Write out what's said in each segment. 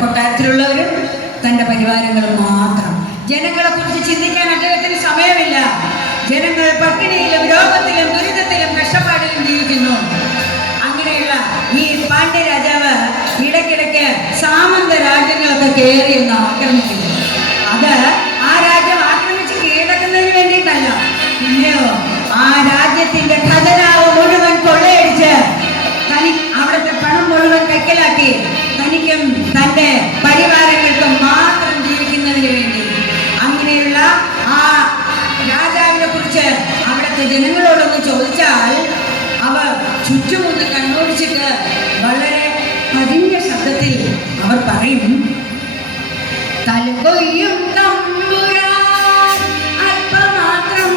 കൊട്ടാരത്തിലുള്ളവരും തൻ്റെ പരിവാരങ്ങളും മാത്രം. ജനങ്ങളെ കുറിച്ച് ചിന്തിക്കാൻ അദ്ദേഹത്തിന് സമയമില്ല. ജനങ്ങൾ പട്ടിണിയിലും രോഗത്തിലും ദുരിതത്തിലും കഷ്ടപ്പാടിലും ജീവിക്കുന്നു. അങ്ങനെയുള്ള ഈ പാണ്ഡ്യ രാജാവ് ഇടയ്ക്കിടയ്ക്ക് സാമന്ത രാജ്യങ്ങളൊക്കെ കയറി എന്ന് ആക്രമിക്കുന്നു. അത് ആ രാജ്യം ആക്രമിച്ച് കീഴടക്കുന്നതിന് വേണ്ടിയിട്ടല്ല, പിന്നെയോ ആ രാജ്യത്തിന്റെ ഖജനാവ് മുഴുവൻ കൊള്ളയടിച്ച് അവിടുത്തെ പണം മുഴുവൻ കൈക്കലാക്കി തനിക്കും തൻ്റെ പരിവാരങ്ങൾക്കും മാത്രം ജീവിക്കുന്നതിന് വേണ്ടി. അങ്ങനെയുള്ള ആ രാജാവിനെ കുറിച്ച് അവിടുത്തെ ജനങ്ങളോടൊന്ന് ചോദിച്ചാൽ അവർ ചുറ്റുമൊന്ന് കണ്ണോടിച്ചിട്ട് വളരെ പതിഞ്ഞ ശബ്ദത്തിൽ അവർ പറയും, തലകൊയ്യും തമ്പുരാൻ അല്പമാത്രം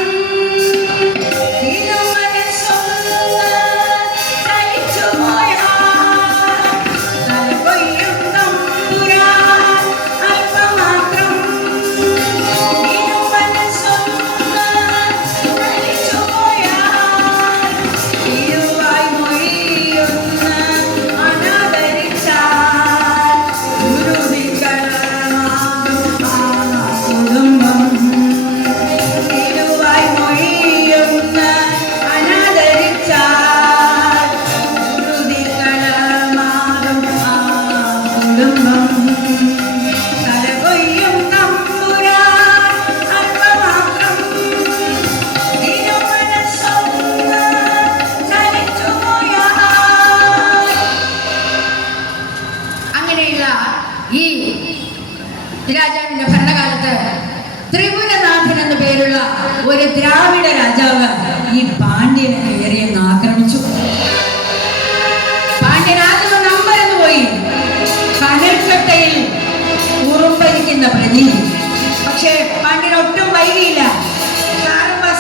രാജാവിന്റെ ഭരണകാലത്ത് ത്രിപുരനാഥൻ എന്ന പേരുള്ള ഒരു ദ്രാവിഡ രാജാവ് ഈ പാണ്ഡ്യനെ കയറിയെന്ന് ആക്രമിച്ചു. പാണ്ഡ്യരാജാവ് നമ്പരെന്ന് പോയി. കനൽക്കട്ടയിൽ ഉറുമ്പരിക്കുന്ന പ്രതീതി. പക്ഷേ പാണ്ഡ്യന് ഒട്ടും വൈകിയില്ല.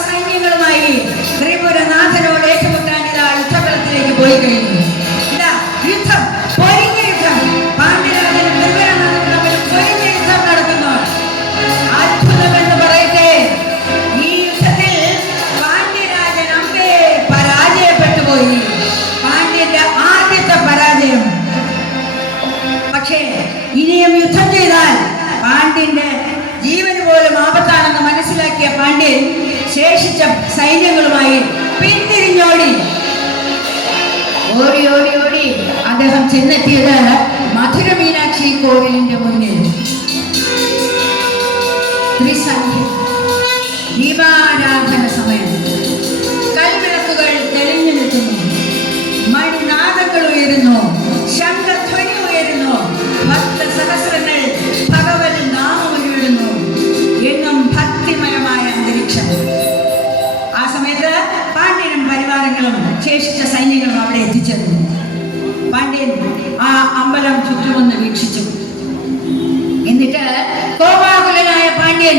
സൈന്യങ്ങളുമായി ത്രിപുരനാഥനോട് ഏറ്റുമുട്ടാൻ ഇതാ യുദ്ധകളത്തിലേക്ക് പോയി കഴിഞ്ഞു. ഇതാ യുദ്ധം, പൊരിഞ്ഞ യുദ്ധം. പാണ്ഡ്യരാജനും ത്രിപുരനാഥനും തമ്മിൽ പൊരിഞ്ഞ യുദ്ധം നടക്കുന്നു. അത്ഭുതമെന്ന് പറയട്ടെ, ഈ യുദ്ധത്തിൽ പാണ്ഡ്യരാജൻ അമ്പേ പരാജയപ്പെട്ടു പോയി. പാണ്ഡ്യന്റെ ആദ്യത്തെ പരാജയം. പക്ഷേ ഇനിയും യുദ്ധം ചെയ്താൽ പാണ്ഡ്യന്റെ ജീവന് പോലും ആപത്താണെന്ന് മനസ്സിലാക്കിയ പാണ്ഡ്യൻ ശേഷിച്ച സൈന്യങ്ങളുമായി പിന്തിരിഞ്ഞോടി. ഓടി ഓടി ഓടി അദ്ദേഹം ചെന്നെത്തിയത് മധുര മീനാക്ഷി കോവിലിന്റെ മുന്നിൽ. ത്രിസന്ധ്യ ദീപാരാധന സമയം. കൽവിളക്കുകൾ തെളിഞ്ഞു നിൽക്കുന്നു. മണിനാദങ്ങൾ ഉയരുന്നു. ശംഖധ്വനി ഉയരുന്നു. ഭക്തസഹസ്രങ്ങൾ ഭഗവത് നാമമുരുവിടുന്നു. എങ്ങും ഭക്തിമയമായ അന്തരീക്ഷം. ആ സമയത്ത് പാണ്ഡ്യനും പരിവാരങ്ങളും ശേഷിച്ച സൈന്യങ്ങളും അവിടെ എത്തിച്ചേർന്നു. പാണ്ഡ്യൻ ആ അമ്പലം ചുറ്റുമൊന്ന് വീക്ഷിച്ചു. എന്നിട്ട് കോപാകുലനായ പാണ്ഡ്യൻ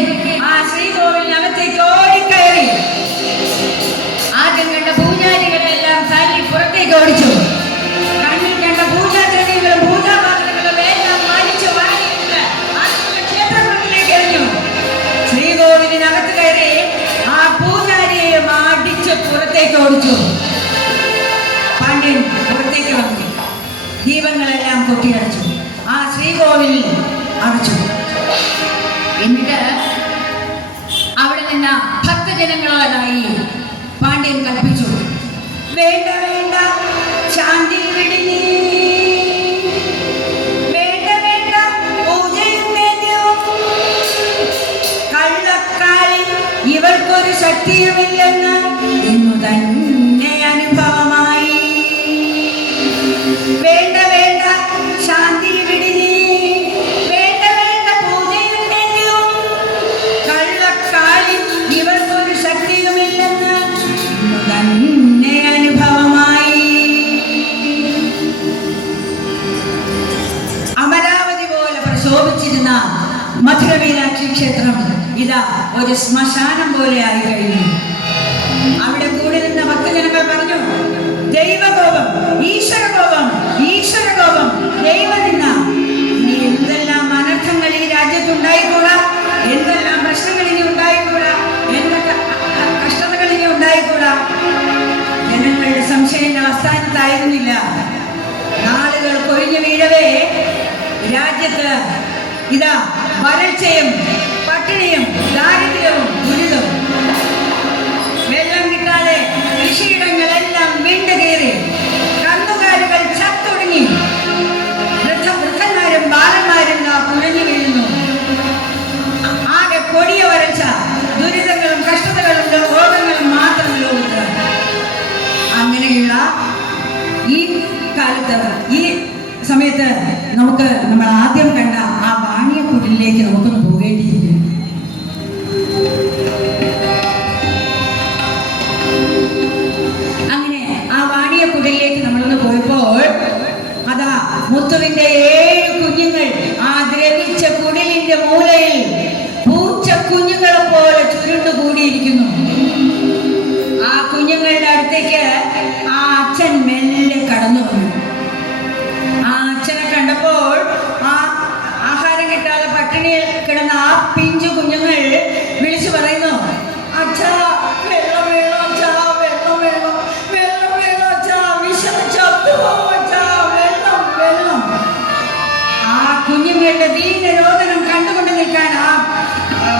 ആ ശ്രീകോവിലിനകത്തേക്ക് ഓടിക്കയറി. ആദ്യം കണ്ട പൂജാരികളെല്ലാം തല്ലി പുറത്തേക്ക് ഓടിച്ചു. കണ്ണിൽ കണ്ട പൂജാദ്രവ്യങ്ങളും പൂജാപാത്രങ്ങളും എല്ലാം വലിച്ചു വാരിയിട്ട് ക്ഷേത്രങ്ങളിലേക്ക് എറിഞ്ഞു. ശ്രീകോവിലിനകത്ത് കയറി ആ പൂജാരിയെ അടിച്ച് പുറത്തേക്ക് ഓടിച്ചു. പാണ്ഡ്യൻ പുറത്തേക്ക് വന്നു. ദീപങ്ങളെല്ലാം കൊട്ടിയടച്ചു. ആ ശ്രീകോവിൽ അടച്ചു. എന്നിട്ട് അവിടെ നിന്ന് ഭക്തജനങ്ങളായി പാണ്ഡ്യൻ കൽപ്പിച്ചു, വേണ്ട വേണ്ട, ശാന്തി വിടിനി, വേണ്ട വേണ്ട, പൂജയും നേദ്യവും. കള്ളക്കാലിൽ ഇവർക്കൊരു ശക്തിയുമില്ലെന്ന് ഇന്നു തന്നെ അനുഭവമായി. വേണ്ട വേണ്ട, ശാന്തി വിടിനി, വേണ്ട വേണ്ട, പൂജയും നേദ്യവും. കള്ളക്കാലിൽ ഇവർക്കൊരു ശക്തിയുമില്ലെന്ന് ഇന്നു തന്നെ അനുഭവമായി. അമരാവതി പോലെ പ്രശോഭിച്ചിരുന്ന മധുര മീനാക്ഷി ക്ഷേത്രം ഇതാ ഒരു ശ്മശാനം പോലെ ആയി കഴിഞ്ഞു. അവിടെ കൂടി നിന്ന ഭക്തജനങ്ങൾ പറഞ്ഞു, ദൈവകോപം, ഈശ്വരകോപം, ഈശ്വരകോപം, ദൈവനിന്ദ. ഇനി എന്തെല്ലാം അനർത്ഥങ്ങൾ ഈ രാജ്യത്തുണ്ടായിക്കൂടാ, എന്തെല്ലാം പ്രശ്നങ്ങൾ ഇനി ഉണ്ടായിക്കൂടാ, എന്തൊക്കെ കഷ്ടതകൾ ഇനി ഉണ്ടായിക്കൂടാ. ജനങ്ങളുടെ സംശയങ്ങൾ അവസാനത്തായിരുന്നില്ല. നാളുകൾ കൊഴിഞ്ഞു വീഴവേ രാജ്യ സ്ഥലത്ത് ഇതാ വരൾച്ചയും പട്ടിണിയും ദാരിദ്ര്യവും ദുരിതവും. വെള്ളം കിട്ടാതെ കൃഷിയിടങ്ങളെല്ലാം വീണ്ടുകയറി, കന്നുകാലികൾ ചത്തൊടുങ്ങി, വൃദ്ധന്മാരും ബാലന്മാരും കുഴഞ്ഞു വീഴുന്നു. ആകെ കൊടിയ വരൾച്ച, ദുരിതങ്ങളും കഷ്ടതകളും രോഗങ്ങളും മാത്രം ലോകത്ത്. അങ്ങനെയുള്ള ഈ കാലത്ത്, ഈ സമയത്ത് നമ്മൾ ആദ്യം കണ്ട ആ വാണിയക്കുടിലേക്ക് നമുക്കൊന്ന് പോകേണ്ടിയിരിക്കുന്നു. അങ്ങനെ ആ വാണിയക്കുടിലേക്ക് നമ്മളൊന്ന് പോയപ്പോൾ അതാ മുത്തുവിന്റെ 7 കുഞ്ഞുങ്ങൾ ആ ദ്രവിച്ച കുടിലിന്റെ മൂലയിൽ പൂച്ച കുഞ്ഞുങ്ങളെ പോലെ ചുരുണ്ടുകൂടിയിരിക്കുന്നു. ആ കുഞ്ഞുങ്ങളുടെ അടുത്തേക്ക് ആ അച്ഛൻ മെല്ലെ കടന്നു വന്നു. ആ അച്ഛനെ കണ്ടപ്പോൾ ആ ആഹാരം കിട്ടാതെ പട്ടിണിയിൽ കിടന്ന ആ പിഞ്ചു കുഞ്ഞുങ്ങൾ വിളിച്ചു പറയുന്നു, അച്ഛാ വെള്ളം വേണം, അച്ഛാ വെള്ളം വേണം, വെള്ളം വേണം അച്ഛാ, വിഷമിച്ചു അച്ഛാ, വെള്ളം വെള്ളം. ആ കുഞ്ഞുങ്ങളുടെ ദീനരോധനം കണ്ടുകൊണ്ട് നിൽക്കാൻ ആ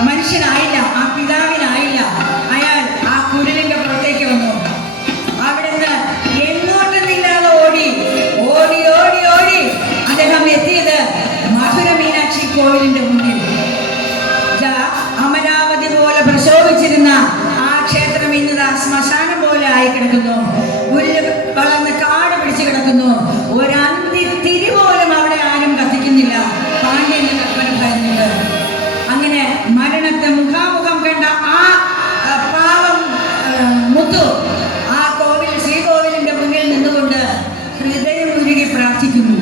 മനുഷ്യനായില്ല, ആ പിതാവിനായില്ല. അയാൾ ആ കുടിലിന്റെ പുറത്തേക്ക് വന്നു. അവിടുന്ന് എങ്ങോട്ടെന്നില്ലാതെ ഓടി ഓടി ഓടി ഓടി അദ്ദേഹം എത്തിയത് മധുര മീനാക്ഷി കോവിലിന്റെ മുന്നിൽ. അമരാവതി പോലെ പ്രശോഭിച്ചിരുന്ന ആ ക്ഷേത്രം ഇന്ന് ശ്മശാനം പോലെ ആയി കിടക്കുന്നു. പുല്ല് വളർന്ന് കാട് പിടിച്ചു കിടക്കുന്നു. ഒരന്തി തിരി പോലും അവിടെ ആരും കത്തിക്കുന്നില്ല. പാണ്ഡ്യന്റെ കൽപ്പന ഭയന്നിട്ട് അങ്ങനെ മരണത്തെ മുഖാമുഖം കണ്ട ആ പാവം മുത്തു ആ കോവിൽ, ശ്രീകോവിലിന്റെ മുന്നിൽ നിന്നുകൊണ്ട് ഹൃദയം ഉരുകി പ്രാർത്ഥിക്കുന്നു.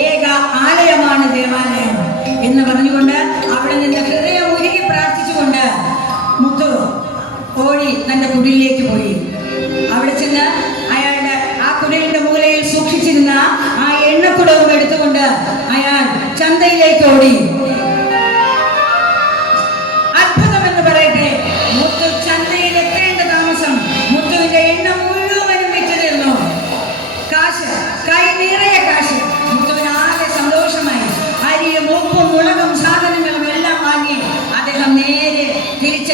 ഏക ആലയമാണ് ദേവാലയം എന്ന് പറഞ്ഞുകൊണ്ട് അവിടെ നിന്ന് ഹൃദയം ഉരുകി പ്രാർത്ഥിച്ചുകൊണ്ട് മുത്തു ഓടി തന്റെ കുടിലേക്ക് പോയി. അവിടെ ചെന്ന് അയാളുടെ ആ കുടിലിന്റെ മൂലയിൽ സൂക്ഷിച്ചിരുന്ന ആ എണ്ണക്കുടവും എടുത്തുകൊണ്ട് അയാൾ ചന്തയിലേക്ക് ഓടി. അത്ഭുതമെന്ന് പറയട്ടെ, മുത്തു ചന്തയിൽ എത്തേണ്ട താമസം മുത്തുവിന്റെ എണ്ണ മുഴുവനും വിറ്റ് തീർന്നു. കാശ്, കൈ നിറയെ കാശ്. മുത്തുവിന് ആകെ സന്തോഷം.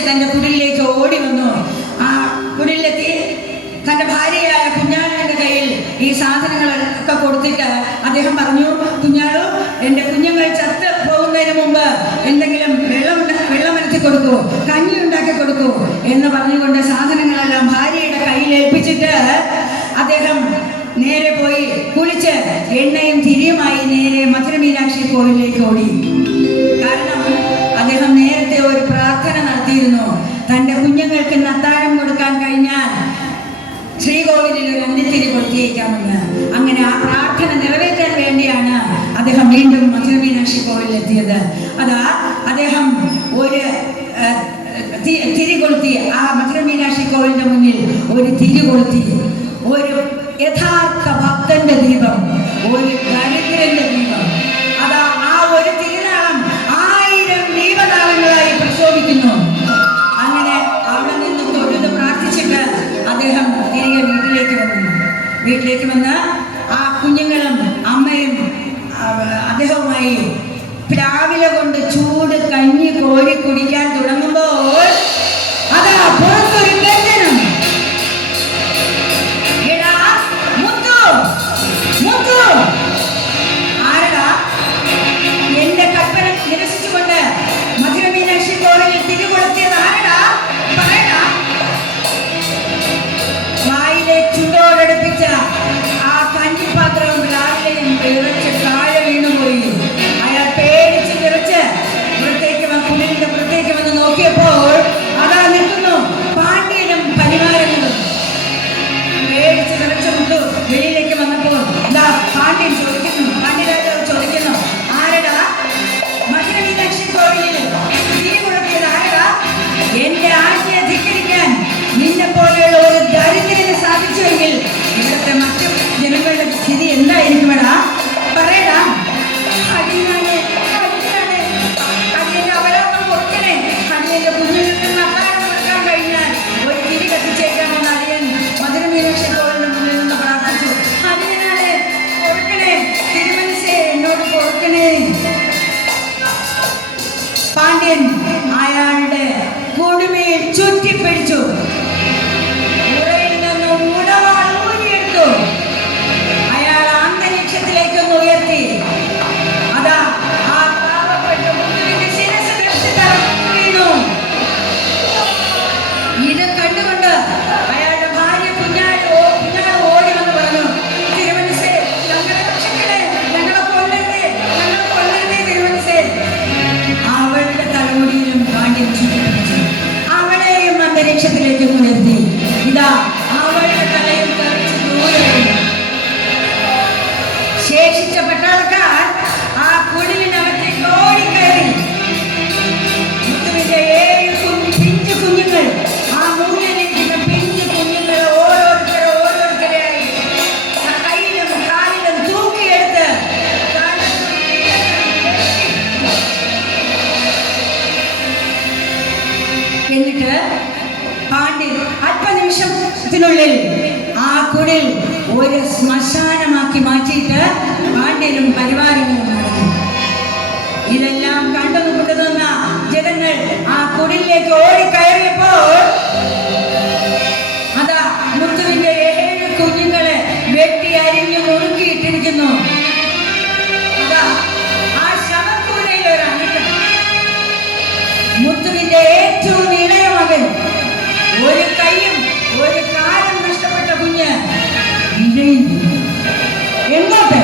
തന്റെ കുടിലേക്ക് ഓടി വന്നു. ആ കുടിലെത്തി തന്റെ ഭാര്യയായ കുഞ്ഞാളിന്റെ കയ്യിൽ ഈ സാധനങ്ങളൊക്കെ കൊടുത്തിട്ട് അദ്ദേഹം പറഞ്ഞു, കുഞ്ഞാളു, എന്റെ കുഞ്ഞുങ്ങൾ ചത്ത് പോകുന്നതിന് മുമ്പ് എന്തെങ്കിലും വെള്ളമനത്തി കൊടുക്കൂ, കഞ്ഞി ഉണ്ടാക്കി കൊടുക്കൂ എന്ന് പറഞ്ഞുകൊണ്ട് സാധനങ്ങളെല്ലാം ഭാര്യയുടെ കയ്യിൽ ഏൽപ്പിച്ചിട്ട് അദ്ദേഹം നേരെ പോയി കുളിച്ച് എണ്ണയും തിരിയുമായി നേരെ മധുരമീനാക്ഷി കോവിലേക്ക് ഓടി. കാരണം അദ്ദേഹം നേരത്തെ ഒരു പ്രാർത്ഥന നടത്തിയിരുന്നു. തന്റെ കുഞ്ഞുങ്ങൾക്ക് അത്താഴം കൊടുക്കാൻ കഴിഞ്ഞാൽ ശ്രീകോവിലിൽ ഒരു അന്ത്യത്തിരി കൊളുത്തിയേക്കാമെന്ന്. അങ്ങനെ ആ പ്രാർത്ഥന നിറവേറ്റാൻ വേണ്ടിയാണ് അദ്ദേഹം വീണ്ടും മധുരമീനാക്ഷി കോവിലെത്തിയത്. അതാ അദ്ദേഹം ഒരു തിരി കൊളുത്തി. ആ മധുരമീനാക്ഷി കോവിലിന്റെ മുന്നിൽ ഒരു തിരി കൊളുത്തി. ഒരു യഥാർത്ഥ ഭക്തന്റെ ദീപം, ഒരു ദരിദ്രന്റെ ദീപം. അതാ ആ ഒരു തിരുനാളം 1000 ദീപനാളങ്ങളായി പ്രശോഭിക്കുന്നു. അങ്ങനെ അവിടെ നിന്ന് തൊഴുത് പ്രാർത്ഥിച്ചിട്ട് അദ്ദേഹം തിരികെ വീട്ടിലേക്ക് വന്ന് ആ കുഞ്ഞുങ്ങളും അമ്മയും അദ്ദേഹവുമായി പ്ലാവില കൊണ്ട് ചൂട് കഞ്ഞി കോരി കുടിക്കാൻ തുടങ്ങുമ്പോൾ അതാ പുറത്തൊരു ഗർജനം. ആരടാ എന്റെ കൽപ്പന നിരസിച്ചുകൊണ്ട് മധുരമീനാക്ഷി കോവിലിൽ തിരികൊളുത്തിയത്? ആരടാ പറയടാ. വായിലെ ചുണ്ടോടടുപ്പിച്ച ആ കഞ്ഞിപ്പാത്രം രാവിലെയും വിറച്ച് താഴെ വീണുപോയി. അയാൾ പേടിച്ച് വിറച്ച് കുടിലിന്റെ പുറത്തേക്ക് വന്ന് നോക്കിയപ്പോൾ അതാ നിൽക്കുന്നു പാണ്ഡ്യനും പരിവാരങ്ങളും. പേടിച്ച് വിറച്ച് മുട്ടു വെളിയിലേക്ക് വന്നപ്പോൾ പാണ്ഡ്യരാജാവ് ചോദിക്കുന്നു, ആരടാ മധുരമീനാക്ഷി കോവിലിൽ തിരി കൊളുത്തിയത്? ആരടാ? എന്റെ ആജ്ഞയെ ധിക്കരിക്കാൻ നിന്നെ പോലെയുള്ള ഒരു ദരിദ്രന് സാധിച്ചുവെങ്കിൽ ഇവിടുത്തെ മറ്റു ജനങ്ങളുടെ സ്ഥിതി എന്തായിരിക്കുമെടാ? പറയടാ. അടിയനെ അവലോകം കൊടുക്കണേ. അടിയന്റെ കുഞ്ഞുങ്ങൾക്ക് ആഹാരം കൊടുക്കാൻ കഴിഞ്ഞാൽ ഒരു തിരി കത്തിച്ചേക്കാമെന്ന് അടിയൻ മധുരമീനാക്ഷി കോവിലിന്റെ മുന്നിൽ നിന്ന് പ്രാർത്ഥിച്ചു. അടിയനാണ് കൊടുക്കണേ, തിരുമനസ്സേ എന്നോട് കൊടുക്കണേ. പാണ്ഡ്യൻ അയാളുടെ കുടുമയിൽ ചുറ്റിപ്പിടിച്ചു. ഉറയിൽ നിന്ന് ഉടവാൾ ഊരിയെടുത്തു. അയാൾ അന്തരീക്ഷത്തിലേക്കൊന്ന് ഉയർത്തി. അതാ ആ പാവപ്പെട്ട മുത്തുവിന്റെ ശിരസ്സ് തെറിച്ച് തറച്ചു വീണു. ഇത് കണ്ടുകൊണ്ട് അയാളുടെ ഭാര്യ കുഞ്ഞാൾ ഓടി വന്ന് പറഞ്ഞു, തിരുമനസ്സേ, ഞങ്ങളെ രക്ഷിക്കണേ, ഞങ്ങളെ കൊല്ലരുതേ തിരുമനസ്സേ. അവളുടെ തലമുടിയിലും പാണ്ഡ്യൻ ചുറ്റിപ്പിടിച്ചു. അവളെയും അന്തരീക്ഷത്തിലേക്ക് ഉയർത്തി. ഇതാ അവളുടെ തലയും തെറിച്ച് ദൂരെ. ശേഷിച്ച പട്ടാളക്കാർ ആ കുടിലിനകത്തേക്ക് ഓടിക്കയറി. മുത്തുവിന്റെ 7 പിഞ്ചു കുഞ്ഞുങ്ങൾ, ആ മൂന്നിലിരിക്കുന്ന പിഞ്ചു കുഞ്ഞുങ്ങൾ ഓരോരുത്തരെയായി കയ്യിലും കാലിലും തൂക്കിയെടുത്ത് എന്നിട്ട് പാണ്ഡ്യൻ അല്പനിമിഷത്തിനുള്ളിൽ ആ കുടിൽ ഒരു ശ്മശാനമാക്കി മാറ്റിയിട്ട് പാണ്ഡ്യനും പരിവാരങ്ങളും നടന്നു. ഇതെല്ലാം കണ്ടുകൊണ്ടുനിന്ന ജനങ്ങൾ ആ കുടിലേക്ക് ഓടിക്കയറിയപ്പോൾ അതാ മുത്തുവിന്റെ 7 കുഞ്ഞുങ്ങളെ വെട്ടി അരിഞ്ഞു മുറുക്കിയിട്ടിരിക്കുന്നു. അതാ ആ ശവക്കൂരയിൽ ഒരു അനക്കം. മുത്തുവിന്റെ ഏറ്റവും ഇളയ മകൻ, ഒരു കൈയും ഒരു കാലും നഷ്ടപ്പെട്ട കുഞ്ഞ് എങ്ങോട്ട്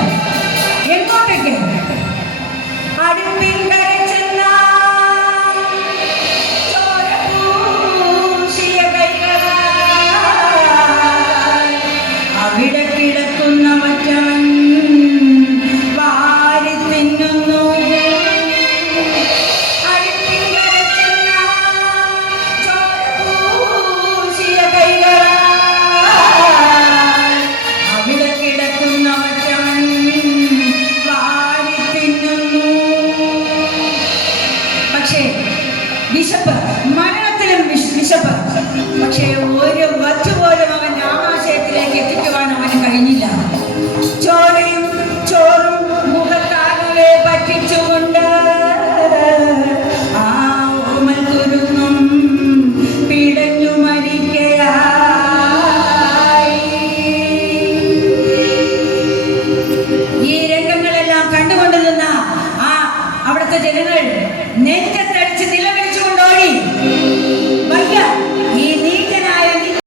ജനങ്ങൾ നെഞ്ചത്ത്